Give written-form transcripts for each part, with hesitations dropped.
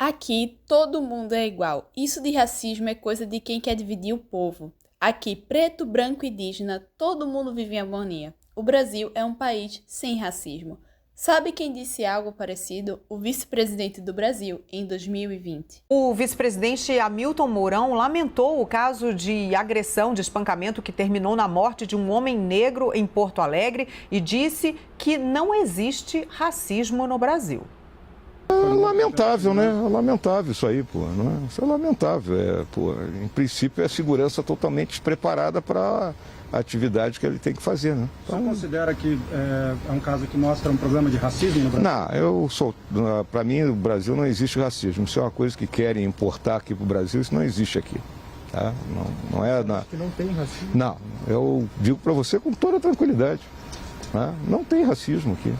Aqui todo mundo é igual. Isso de racismo é coisa de quem quer dividir o povo. Aqui, preto, branco e indígena, todo mundo vive em harmonia. O Brasil é um país sem racismo. Sabe quem disse algo parecido? O vice-presidente do Brasil, em 2020. O vice-presidente Hamilton Mourão lamentou o caso de agressão, de espancamento que terminou na morte de um homem negro em Porto Alegre e disse que não existe racismo no Brasil. É lamentável, né? É lamentável isso aí, pô. Não é? Isso é lamentável. Em princípio, é a segurança totalmente despreparada para a atividade que ele tem que fazer, né? Então, você considera que é um caso que mostra um problema de racismo no Brasil? Não, para mim, no Brasil não existe racismo. Isso é uma coisa que querem importar aqui para o Brasil, isso não existe aqui. Tá? Não é... Acho que não tem racismo? Não, eu digo para você com toda tranquilidade. Tá? Não tem racismo aqui.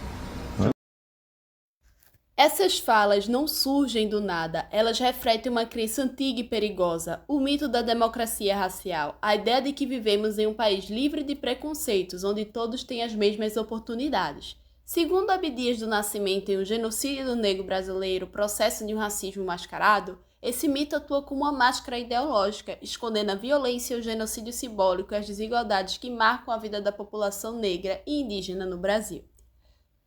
Essas falas não surgem do nada, elas refletem uma crença antiga e perigosa, o mito da democracia racial, a ideia de que vivemos em um país livre de preconceitos, onde todos têm as mesmas oportunidades. Segundo Abdias do Nascimento em O Genocídio do Negro Brasileiro, processo de um racismo mascarado, esse mito atua como uma máscara ideológica, escondendo a violência e o genocídio simbólico e as desigualdades que marcam a vida da população negra e indígena no Brasil.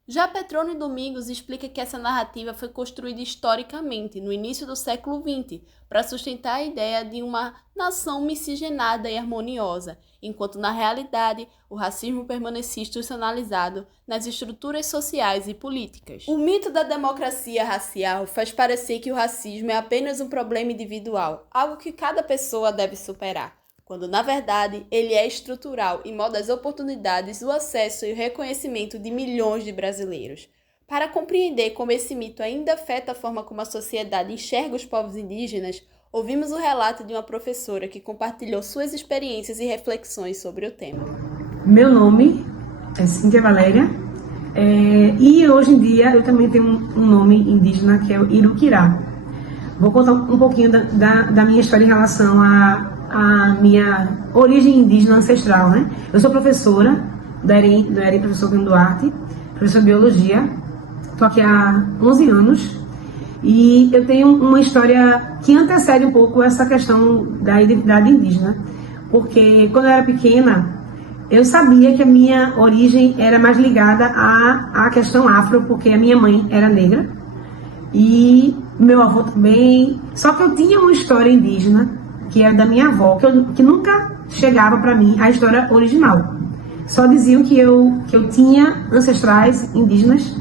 Já Petrônio Domingos explica que essa narrativa foi construída historicamente, no início do século XX, para sustentar a ideia de uma nação miscigenada e harmoniosa, enquanto na realidade o racismo permanecia institucionalizado nas estruturas sociais e políticas. O mito da democracia racial faz parecer que o racismo é apenas um problema individual, algo que cada pessoa deve superar, quando na verdade ele é estrutural e molda as oportunidades, o acesso e o reconhecimento de milhões de brasileiros. Para compreender como esse mito ainda afeta a forma como a sociedade enxerga os povos indígenas, ouvimos o relato de uma professora que compartilhou suas experiências e reflexões sobre o tema. Meu nome é Cíntia Valéria e hoje em dia eu também tenho um nome indígena que é o Iruquirá. Vou contar um pouquinho da minha história em relação a minha origem indígena ancestral, né? Eu sou professora do ERI Professor Cândido Duarte, professora de Biologia, estou aqui há 11 anos e eu tenho uma história que antecede um pouco essa questão da identidade indígena, porque quando eu era pequena, eu sabia que a minha origem era mais ligada à questão afro, porque a minha mãe era negra e meu avô também, só que eu tinha uma história indígena que é da minha avó, que nunca chegava para mim a história original. Só diziam que eu tinha ancestrais indígenas,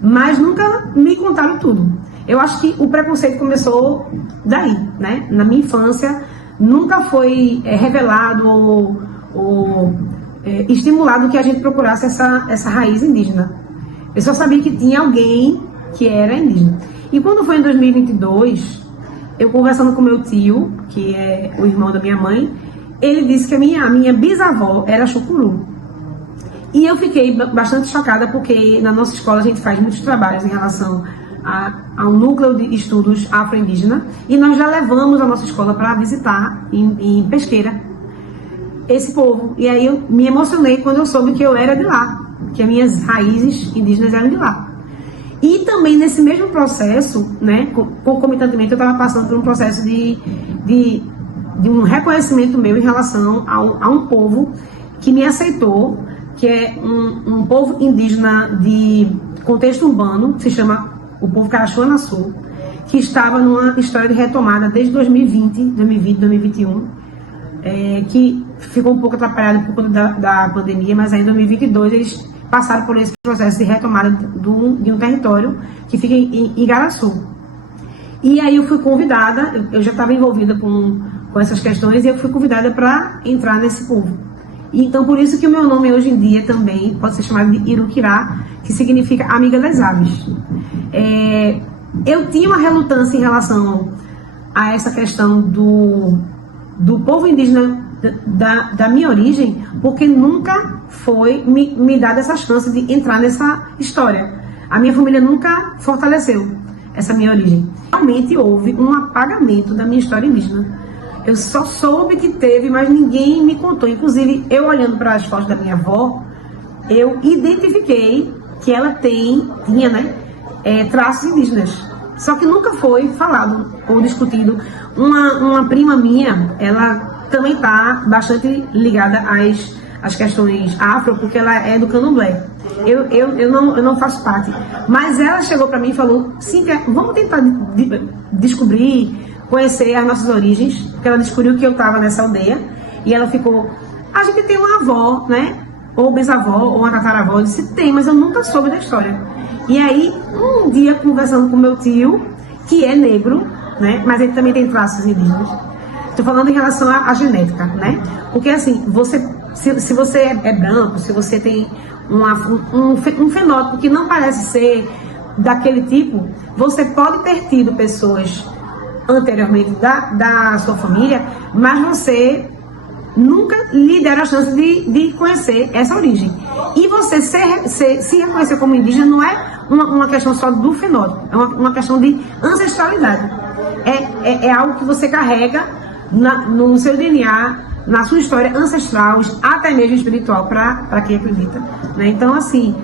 mas nunca me contaram tudo. Eu acho que o preconceito começou daí, né? Na minha infância, nunca foi revelado ou estimulado que a gente procurasse essa raiz indígena. Eu só sabia que tinha alguém que era indígena. E quando foi em 2022... eu conversando com meu tio, que é o irmão da minha mãe, ele disse que a minha bisavó era chucuru. E eu fiquei bastante chocada, porque na nossa escola a gente faz muitos trabalhos em relação a um núcleo de estudos afro-indígena, e nós já levamos a nossa escola para visitar em Pesqueira esse povo. E aí eu me emocionei quando eu soube que eu era de lá, que as minhas raízes indígenas eram de lá. E também nesse mesmo processo, né, concomitantemente, eu estava passando por um processo de um reconhecimento meu em relação a um povo que me aceitou, que é um povo indígena de contexto urbano, que se chama o povo Carachuanaçu, que estava numa história de retomada desde 2021, que ficou um pouco atrapalhado por conta da pandemia, mas aí em 2022 eles passaram por esse processo de retomada de um território que fica em Igaraçu. E aí eu fui convidada, eu já estava envolvida com essas questões, e eu fui convidada para entrar nesse povo. E então por isso que o meu nome hoje em dia também pode ser chamado de Iruquirá, que significa amiga das aves. Eu tinha uma relutância em relação a essa questão do povo indígena da minha origem, porque nunca foi me dada essa chance de entrar nessa história. A minha família nunca fortaleceu essa minha origem. Realmente houve um apagamento da minha história indígena. Eu só soube que teve, mas ninguém me contou. Inclusive, eu olhando para as fotos da minha avó, eu identifiquei que ela tinha, né, traços indígenas. Só que nunca foi falado ou discutido. Uma prima minha, ela também está bastante ligada às questões afro, porque ela é do candomblé. Eu não faço parte. Mas ela chegou para mim e falou, Cíntia, vamos tentar descobrir, conhecer as nossas origens, porque ela descobriu que eu estava nessa aldeia, e ela ficou, a gente tem uma avó, né? Ou bisavó, ou uma tataravó. Eu disse, tem, mas eu nunca soube da história. E aí, um dia, conversando com meu tio, que é negro, né? Mas ele também tem traços indígenas. Estou falando em relação à genética, né? Porque assim, se você é branco, se você tem um fenótipo que não parece ser daquele tipo, você pode ter tido pessoas anteriormente da sua família, mas você nunca lhe deram a chance de conhecer essa origem. E você se reconhecer como indígena não é uma questão só do fenótipo, é uma questão de ancestralidade. É algo que você carrega no seu DNA, na sua história ancestral, até mesmo espiritual, para quem acredita. Né? Então, assim,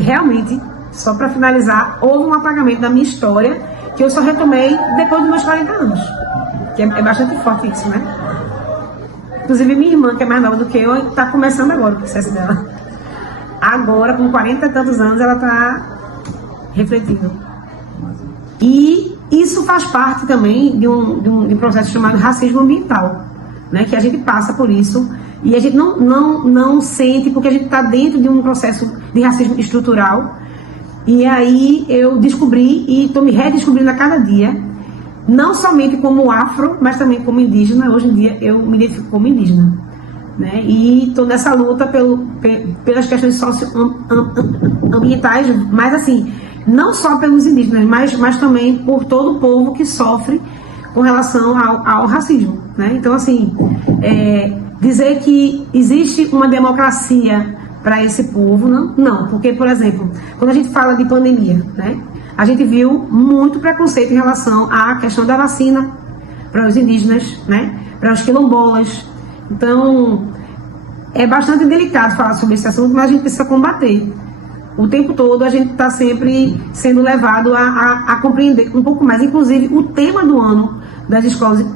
realmente, só para finalizar, houve um apagamento da minha história que eu só retomei depois dos meus 40 anos. Que é bastante forte isso, né? Inclusive, minha irmã, que é mais nova do que eu, está começando agora o processo dela. Agora, com 40 e tantos anos, ela está refletindo. E isso faz parte também de um processo chamado racismo ambiental, né? Que a gente passa por isso e a gente não sente, porque a gente está dentro de um processo de racismo estrutural. E aí eu descobri e estou me redescobrindo a cada dia, não somente como afro, mas também como indígena. Hoje em dia eu me identifico como indígena, né? E estou nessa luta pelas questões socioambientais, mas assim, não só pelos indígenas, mas também por todo o povo que sofre com relação ao racismo, né? Então, assim, dizer que existe uma democracia para esse povo, não, porque, por exemplo, quando a gente fala de pandemia, né, a gente viu muito preconceito em relação à questão da vacina para os indígenas, né, para os quilombolas. Então, é bastante delicado falar sobre esse assunto, mas a gente precisa combater. O tempo todo a gente está sempre sendo levado a compreender um pouco mais. Inclusive, o tema do ano das escolas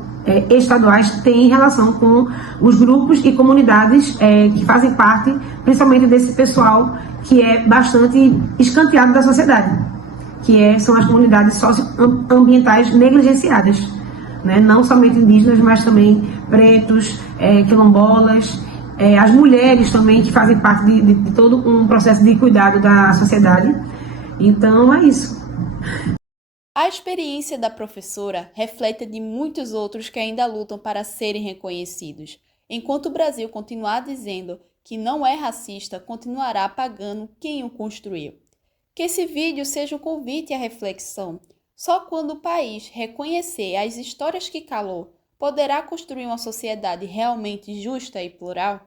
estaduais tem relação com os grupos e comunidades que fazem parte, principalmente desse pessoal que é bastante escanteado da sociedade, que são as comunidades socioambientais negligenciadas, né? Não somente indígenas, mas também pretos, quilombolas, as mulheres também, que fazem parte de todo um processo de cuidado da sociedade. Então, é isso. A experiência da professora reflete de muitos outros que ainda lutam para serem reconhecidos. Enquanto o Brasil continuar dizendo que não é racista, continuará apagando quem o construiu. Que esse vídeo seja um convite à reflexão. Só quando o país reconhecer as histórias que calou, poderá construir uma sociedade realmente justa e plural?